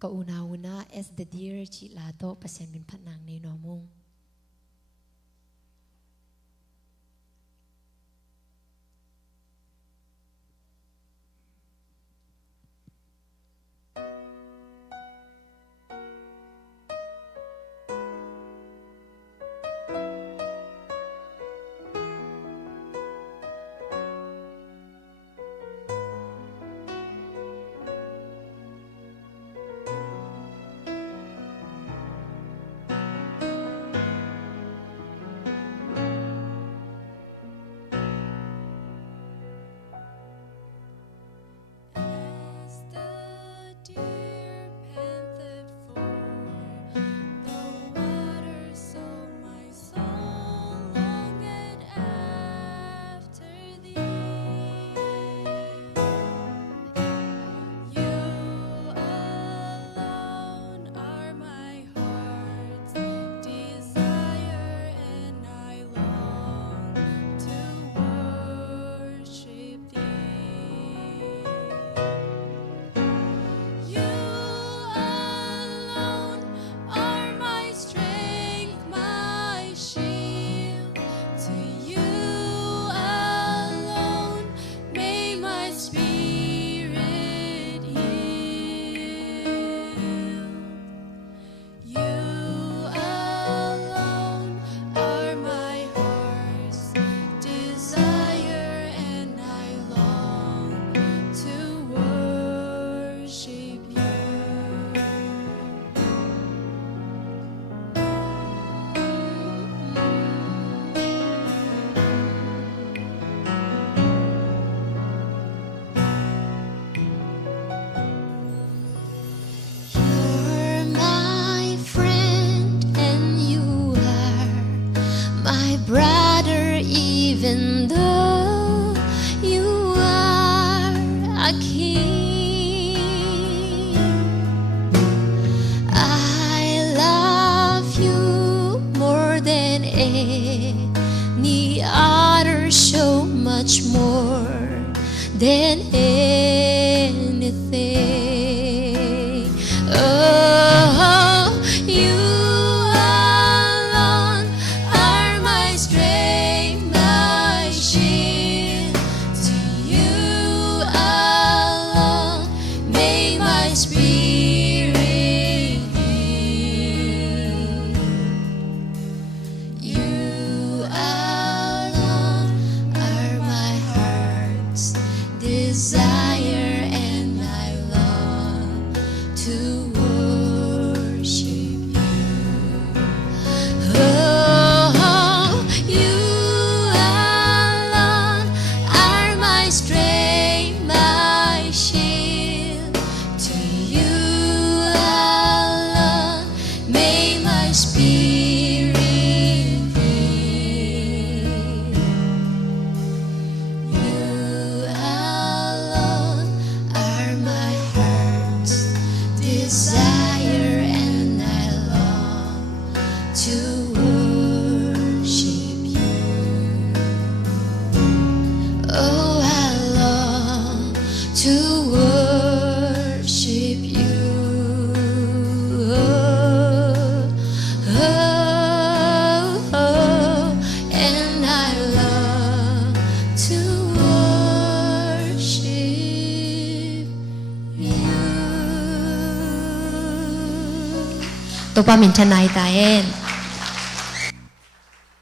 kauna-una as the dear chi lato pasyan min phanang ni nomung brother, even though you are a king. I love you more than any other, so much more than anything. Oh, you desire, and I long to worship you. Oh, you alone are my strength, my shield. To you alone may my spirit yield. You alone are my heart's desire, and I long to worship you. Oh, I long to worship you. And I long to worship you. Tô qua mình chân này ta en